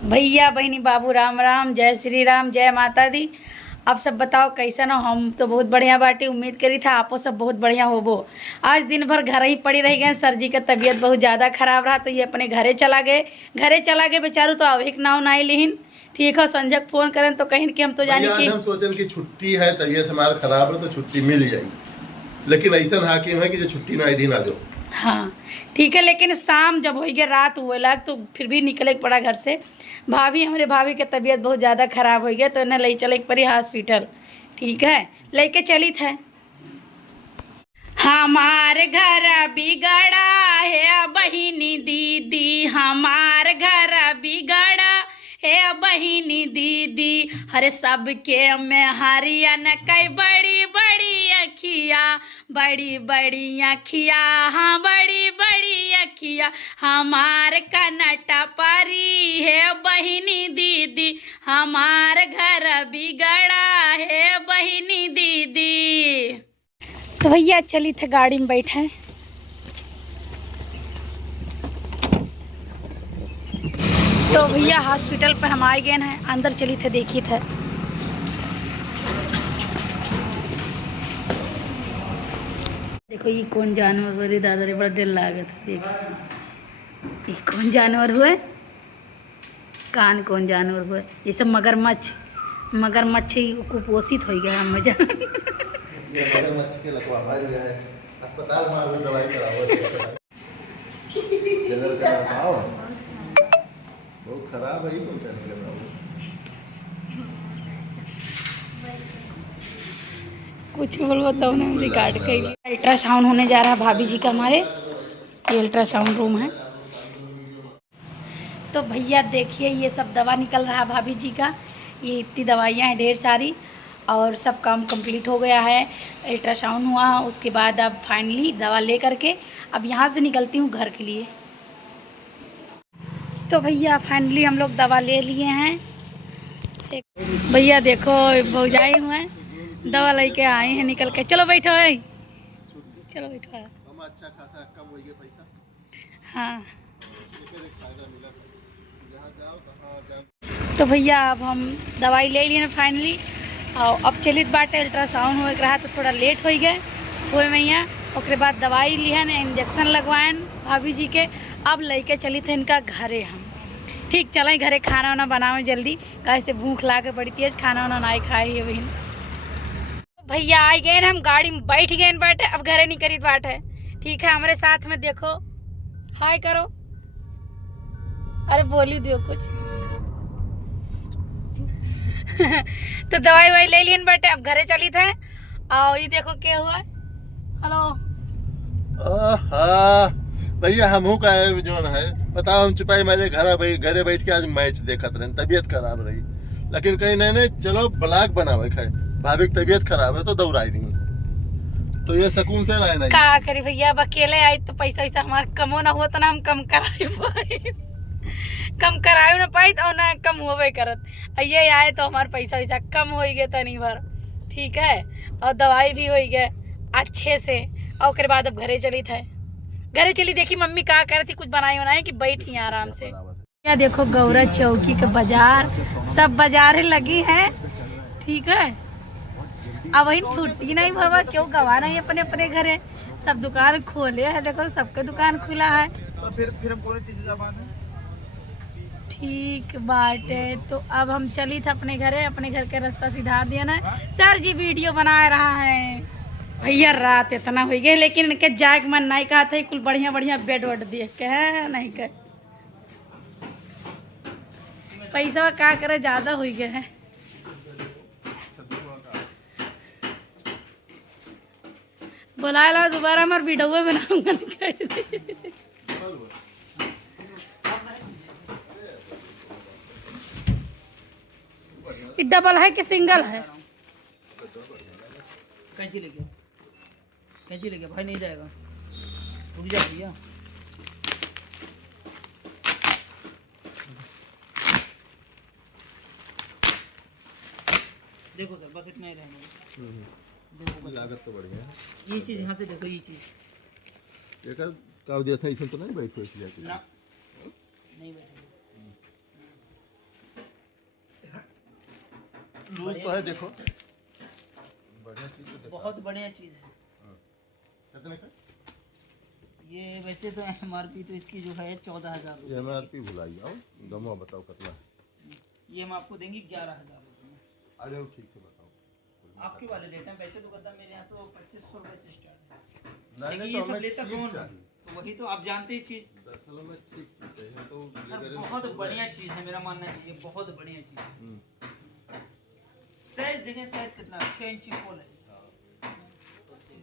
भैया बहनी बाबू राम राम, जय श्री राम, जय माता दी। आप सब बताओ कैसन हो? हम तो बहुत बढ़िया बाटी। उम्मीद करी था आपो सब बहुत बढ़िया होबो। आज दिन भर घर ही पड़ी रह गए। सर जी का तबीयत बहुत ज़्यादा खराब रहा तो ये अपने घरे चला गए बेचारू। तो अब एक नाव नहीं लिहिन। ठीक है, संजय फोन करें तो कहीं कि हम तो जाने की हम सोचन कि छुट्टी है, तबीयत हमारा खराब है तो छुट्टी मिल जाएगी, लेकिन ऐसा हाकिम है कि जो छुट्टी ना दिन आ जाओ। हाँ ठीक है, लेकिन शाम जब हो गया, रात हुए लग तो फिर भी निकले पड़ा घर से। हमारे भाभी की तबीयत बहुत ज़्यादा खराब हो गया तो इन्हें ले चले पड़ी हॉस्पिटल। ठीक है, लेके चली थे। हमार घर बिगड़ा है बहिनी दीदी, हमार घर बिगड़ा है बहिनी दीदी। हरे सबके में हरियन कई बड़ी बड़ी अखिया, बड़ी बड़ी अखिया, हाँ बड़ी बड़ी अखिया। हमार कनटा परी है बहिनी दीदी, हमार घर बिगड़ा है बहिनी दीदी। तो भैया चली थे गाड़ी में बैठे। तो भैया हॉस्पिटल पे हम आए गए हैं, अंदर चली थे देखी थे। देखो ये कौन जानवर हुए दादा रे, बड़ा डर लागत। देखो ये कौन जानवर हुए, कान कौन जानवर हुए। ये सब मगरमच्छ ही कुपोषित हो गया। हम मजा ये मगरमच्छ के लकवा मार गया है, अस्पताल में हुई दवाई कराओ। जनरल का बताओ बहुत खराब है, तो चल रहा है कुछ बोलो तो उन्हें रिकॉर्ड कर। अल्ट्रासाउंड होने जा रहा है भाभी जी का हमारे। ये अल्ट्रासाउंड रूम है। तो भैया देखिए ये सब दवा निकल रहा है भाभी जी का। ये इतनी दवाइयाँ हैं ढेर सारी, और सब काम कंप्लीट हो गया है। अल्ट्रासाउंड हुआ, उसके बाद अब फाइनली दवा ले करके अब यहाँ से निकलती हूँ घर के लिए। तो भैया फाइनली हम लोग दवा ले लिए हैं। भैया देखो भौजाई हुए दवा लेके आए हैं निकल के। चलो बैठो है, चलो बैठो है। हम अच्छा खासा कम हो गया पैसा। हाँ जाओ तो भैया अब हम दवाई ले लिए फाइनली, और अब चलित बाटे अल्ट्रासाउंड हो रहा तो थोड़ा लेट हो गए हुए भैया। उसके बाद दवाई लिहन, इंजेक्शन लगवाएन भाभी जी के। अब लेके चली थे इनका घरे हम। ठीक चलें घरे, खाना वाना बनाओ जल्दी, कैसे भूख लागे बड़ी तेज, खाना वाना नहीं खाए ये बहन। भैया आ गए हम, गाड़ी में बैठ गए बैठे, अब घरे नहीं करी बाट है। ठीक है, हमारे साथ में देखो, हाय करो, अरे बोली दियो कुछ। तो दवाई ववाई ले लियन बेटे, अब घरे चली थे। आओ ये देखो क्या हुआ। हेलो भैया हम का है जो है बताओ, हम चुपाई मेरे घरे बैठ के आज मैच देखत रहे, तबीयत खराब रही, लेकिन कहीं नहीं चलो ब्लॉग बनावे खाए, भाभी की तबीयत खराब है तो दौड़ाई दी, तो ये सुकून से रहे नहीं। का करी भैया, अब अकेले आई तो पैसा वैसा हमारा कमो ना हुआ तो ना हम कम कराए ना पाई और ना कम होवे करत। ये आए तो हमारा पैसा वैसा कम हो गया तनी भर। ठीक है, और दवाई भी हो गए अच्छे से। और उसके बाद अब घरे चली थे। घरे चली देखी मम्मी क्या कर रही थी, कुछ बनाए कि बैठी आराम से। क्या देखो गौरा चौकी का बाजार, सब बाजारें लगी हैं। ठीक है, अब वही छुट्टी नहीं बाबा, क्यों गवा नहीं अपने अपने घरे, सब दुकान खोले है। देखो सबके दुकान खुला है। तो फिर हम बोले तीसरी जबान में ठीक बात है। तो अब हम चली थे अपने घरे, अपने घर के रास्ता सीधा दिया ना। सर जी वीडियो बना रहा है। भैया रात इतना हो गया, लेकिन इनके जाए के मन नहीं कहा था। कुल बढ़िया बढ़िया बेड वेड दिए कह नहीं कह, पैसा क्या करे ज्यादा हो गया है। बुला ला दोबारा, हमारे वीडियो बनाऊंगा। डबल है कि सिंगल है? कैंची लेके भाई नहीं जाएगा, रुक जा भैया। देखो सर बस इतना ही रहना। देखो लागत तो बढ़िया है। ये चीज यहाँ से देखो, ये चीज एक का दिया था, इसमें तो नहीं बैठो इसलिए ना नहीं बैठे। लूज तो है, देखो बढ़िया चीज तो देखो। बहुत बढ़िया चीज़ है। कितने का? ये वैसे तो MRP तो इसकी जो है 14,000 ये रुपये। MRP भुलाई आओ, दमो बताओ कितना है। ये हम आपको देंगे 11,000 रुपये में। आ जाओ ठीक से बताओ। आपके वाले रेट हैं, वैसे तो करता मेरे यहाँ तो 2500 रुपये से स्टार्ट है। नहीं लेकिन नहीं, ये तो सब हमें लेता ठीक कौन है? चाहिए। तो वही तो आप जानते ही चीज़। दरअसल में ठीक चीज चाहिए तो सर बहुत बढ़िया चीज़ है, मेरा मानना है ये बहुत बढ़िया चीज़ है। हम्म। साइज देखें, साइज कितना 6 इंची फुल है।